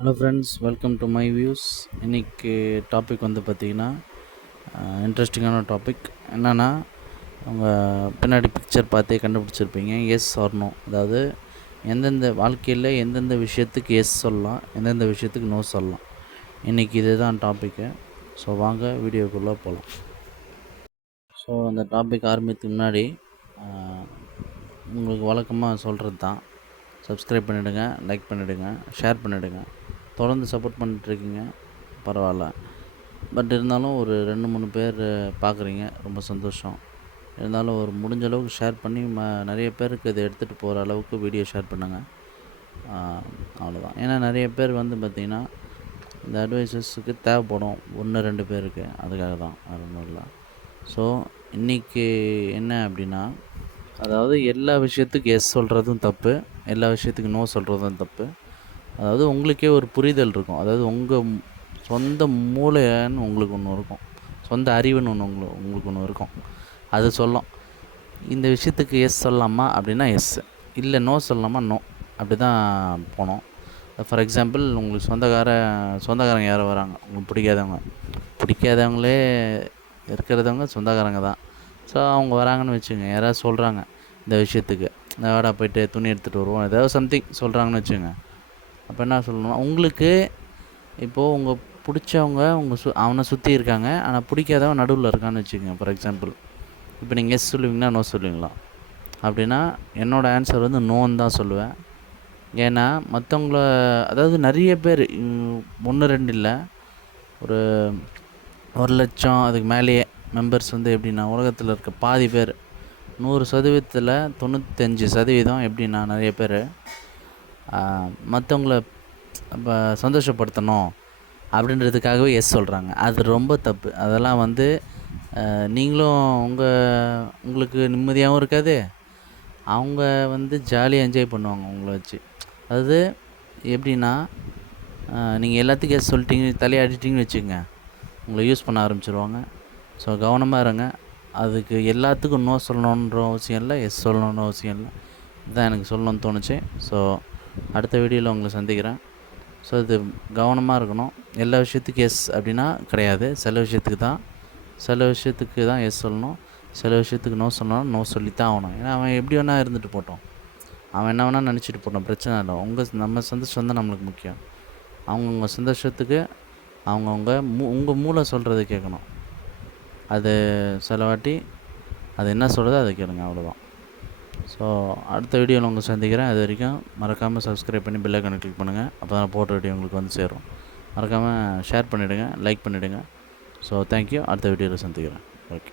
Hello friends, welcome to my views. இன்றைக்கி topic வந்து பார்த்திங்கன்னா இன்ட்ரெஸ்டிங்கான டாபிக். என்னென்னா, அவங்க பின்னாடி பிக்சர் பார்த்தே கண்டுபிடிச்சிருப்பீங்க. எஸ் ஆர் நோ, அதாவது எந்தெந்த வாழ்க்கையில் எந்தெந்த விஷயத்துக்கு எஸ் சொல்லலாம், எந்தெந்த விஷயத்துக்கு நோ சொல்லலாம். இன்றைக்கி இது தான் டாப்பிக்கு. ஸோ வாங்க வீடியோக்குள்ளே போகலாம். ஸோ அந்த டாபிக் ஆரம்பித்துக்கு முன்னாடி உங்களுக்கு வழக்கமாக சொல்கிறது தான், சப்ஸ்கிரைப் பண்ணிவிடுங்க, லைக் பண்ணிவிடுங்க, ஷேர் பண்ணிவிடுங்க. தொடர்ந்து சப்போர்ட் பண்ணிட்டுருக்கீங்க, பரவாயில்ல. பட் இருந்தாலும் ஒரு 2-3 பேர் பார்க்குறீங்க, ரொம்ப சந்தோஷம். இருந்தாலும் ஒரு முடிஞ்ச அளவுக்கு ஷேர் பண்ணி நிறைய பேருக்கு இதை எடுத்துகிட்டு போகிற அளவுக்கு வீடியோ ஷேர் பண்ணுங்கள். அவ்வளோதான். ஏன்னா நிறைய பேர் வந்து பார்த்திங்கன்னா இந்த அட்வைஸஸுக்கு தேவைப்படும், 1-2 பேருக்கு. அதுக்காக தான், வேறு ஒன்றும் இல்லை. ஸோ இன்றைக்கி என்ன அப்படின்னா, அதாவது எல்லா விஷயத்துக்கும் எஸ் சொல்கிறதும் தப்பு, எல்லா விஷயத்துக்கும் நோ சொல்கிறதும் தப்பு. அதாவது உங்களுக்கே ஒரு புரிதல் இருக்கும். அதாவது உங்கள் சொந்த மூளைன்னு உங்களுக்கு ஒன்று இருக்கும், சொந்த அறிவுன்னு உங்களுக்கு ஒன்று இருக்கும். அது சொல்லும், இந்த விஷயத்துக்கு எஸ் சொல்லலாமா அப்படின்னா எஸ், இல்லை நோ சொல்லலாமா நோ. அப்படி தான் போனோம். ஃபார் எக்ஸாம்பிள், உங்களுக்கு சொந்தக்காரங்க யாரோ வராங்க, உங்களுக்கு பிடிக்காதவங்களே இருக்கிறதவங்க சொந்தக்காரங்க தான். ஸோ அவங்க வராங்கன்னு வச்சுங்க, யாராவது சொல்கிறாங்க இந்த விஷயத்துக்கு, இந்த வாடா போய்ட்டு துணி எடுத்துகிட்டு வருவோம், ஏதாவது சம்திங் சொல்கிறாங்கன்னு வச்சுங்க. அப்போ என்ன சொல்லணும்னா, உங்களுக்கு இப்போது உங்கள் பிடிச்சவங்க அவனை சுற்றி இருக்காங்க, ஆனால் பிடிக்காதவன் நடுவில் இருக்கான்னு வச்சுக்கோங்க. ஃபார் எக்ஸாம்பிள், இப்போ நீங்கள் எஸ் சொல்லுவீங்களா நோ சொல்லுவீங்களா அப்படின்னா, என்னோடய ஆன்சர் வந்து நோன்னு தான் சொல்லுவேன். ஏன்னா மற்றவங்கள, அதாவது நிறைய பேர் 1-2 இல்லை, ஒரு 1,00,000 அதுக்கு மேலேயே மெம்பர்ஸ் வந்து எப்படின்னா, உலகத்தில் இருக்க பாதி பேர், 100%ல் 95% எப்படின்னா, நிறைய பேர் மற்றவங்கள இப்போ சந்தோஷப்படுத்தணும் அப்படின்றதுக்காகவே எஸ் சொல்கிறாங்க. அது ரொம்ப தப்பு. அதெல்லாம் வந்து நீங்களும் உங்களுக்கு நிம்மதியாகவும் இருக்காது, அவங்க வந்து ஜாலியாக என்ஜாய் பண்ணுவாங்க உங்களை வச்சு. அதாவது எப்படின்னா, நீங்கள் எல்லாத்துக்கும் எஸ் சொல்லிட்டீங்க, தலையாடிட்டிங்கன்னு வச்சுக்கோங்க, உங்களை யூஸ் பண்ண ஆரம்பிச்சிருவாங்க. ஸோ கவனமாக இருங்க. அதுக்கு எல்லாத்துக்கும் நோ சொல்லணுன்ற அவசியம் இல்லை, எஸ் சொல்லணுன்ற அவசியம் இல்லை. இதுதான் எனக்கு சொல்லணும்னு தோணுச்சு. ஸோ அடுத்த வீடியோவில் உங்களை சந்திக்கிறேன். ஸோ இது கவனமாக இருக்கணும். எல்லா விஷயத்துக்கும் எஸ் அப்படின்னா கிடையாது, சில விஷயத்துக்கு தான் எஸ் சொல்லணும், சில விஷயத்துக்கு நோ சொல்லணும். நோ சொல்லி தான் ஆகணும். ஏன்னா அவன் எப்படி வேணால் இருந்துட்டு போட்டோம், அவன் என்ன வேணால் நினச்சிட்டு போட்டோம், பிரச்சனை இல்லை. நம்ம சந்தோஷம் தான் நம்மளுக்கு முக்கியம். அவங்கவுங்க சந்தோஷத்துக்கு அவங்கவுங்க உங்கள் மூளை சொல்கிறத கேட்கணும். அது சில வாட்டி அது என்ன சொல்கிறதோ அதை கேளுங்க, அவ்வளோதான். ஸோ அடுத்த வீடியோவில் உங்களை சந்திக்கிறேன். அது வரைக்கும் மறக்காமல் சப்ஸ்கிரைப் பண்ணி பெல் ஐக்கானை கிளிக் பண்ணுங்கள். அப்போ தான் போட்ட வீடியோ உங்களுக்கு வந்து சேரும். மறக்காமல் ஷேர் பண்ணிவிடுங்க, லைக் பண்ணிவிடுங்க. So thank you. அடுத்த வீடியோவில் சந்திக்கிறேன். ஓகே.